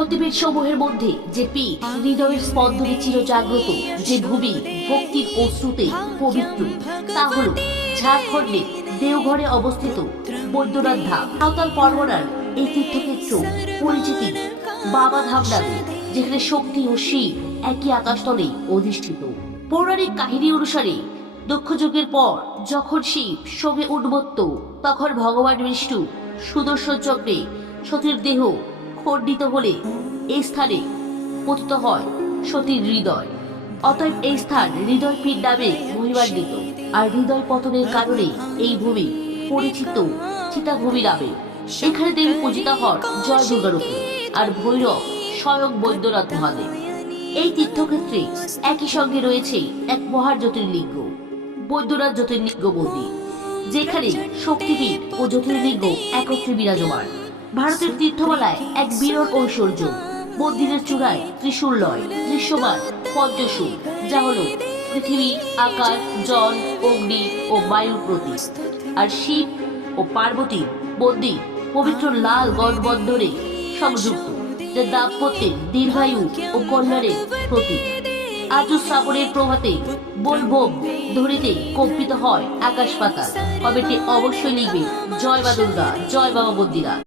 সতীপীঠ সমূহের মধ্যে যে পীঠ হৃদয়ের স্পন্দনে চিরজাগ্রত, যে ভূমি ভক্তির অশ্রুতে পবিত্র, তা হল ঝাড়খণ্ডের দেওঘরে অবস্থিত বৈদ্যনাথ ধাম। সাঁওতাল পরগনার এই তীর্থক্ষেত্র পরিচিতি বাবা ধাম নামে, যেখানে শক্তি ও শিব একই আকাশতলে অধিষ্ঠিত। পৌরাণিক কাহিনী অনুসারে দক্ষযজ্ঞের পর যখন শিব সঙ্গে উন্মত্ত, তখন ভগবান বিষ্ণু সুদর্শন চক্রে সতীর দেহ খণ্ডিত হলে এই স্থানে পতিত হয় সতীর হৃদয়। অতএব এই স্থান হৃদয়পীঠ নামে মহিমান্বিত। আর হৃদয় পতনের কারণে এই ভূমি পরিচিত চিতাভূমি নামে। এখানে দেবী পূজিতা হন জয় দুর্গা রূপে, আর ভৈরব স্বয়ং বৈদ্যনাথ মহাদেব। এই তীর্থক্ষেত্রে একই সঙ্গে রয়েছে এক মহান জ্যোতির্লিঙ্গ, বৈদ্যনাথ জ্যোতির্লিঙ্গ মন্দির, যেখানে শক্তিপীঠ ও জ্যোতির্লিঙ্গ একত্রে বিরাজমান। ভারতের তীর্থমালায় এক বিরল ঐশ্বর্য। মন্দিরের চূড়ায় ত্রিশূললয় দৃশ্যমান পঞ্চশূল, যা হলো পৃথিবী, আকাশ, জল, অগ্নি ও বায়ুর প্রতীক। আর শিব ও পার্বতীর মন্দির পবিত্র লাল গঠবন্ধনে সংযুক্ত, যা দাম্পত্যের দীর্ঘায়ু ও কল্যাণের প্রতীক। আজও শ্রাবণের প্রভাতে বোলবোম ধ্বনিতে কম্পিত হয় আকাশ পাতাল। কমেন্টে অবশ্যই লিখবে জয় মা দুর্গা, জয় বাবা মন্দিরা।